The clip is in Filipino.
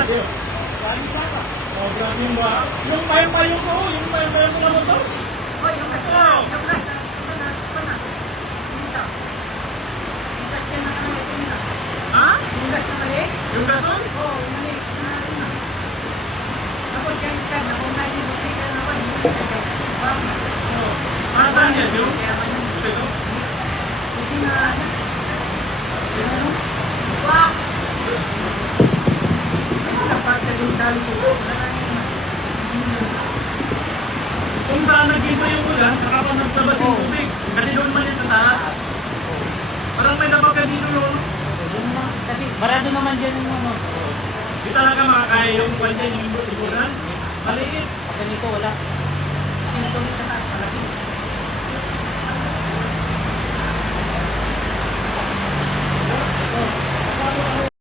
tayo. Oh, grabe yung ba? Yung payo-payo ko, yung payo-payo ko naman to. Oh, yung gas na. Yung gas na. Ito na. Dito. Yung gas yan na kami. Ito nila. Ha? Yung gas na mali? Yung gason? Oo, yung mali. Tapos yung gas na kung natin yung gas na naman. Ah, saan yan yung? Ito? Hindi na. Wah! Dapat sa dundal ko. Kung saan nag-iba yung ulan, nakapa nagtabas yung tubig. Kasi doon man yung taas. Parang may labag ka dito yun. Kasi marado naman dyan yung ano. Di talaga makakaya yung kanya yung ulan. Maliit. Pag ganito wala. Ganito ulit sa taas. Malaki.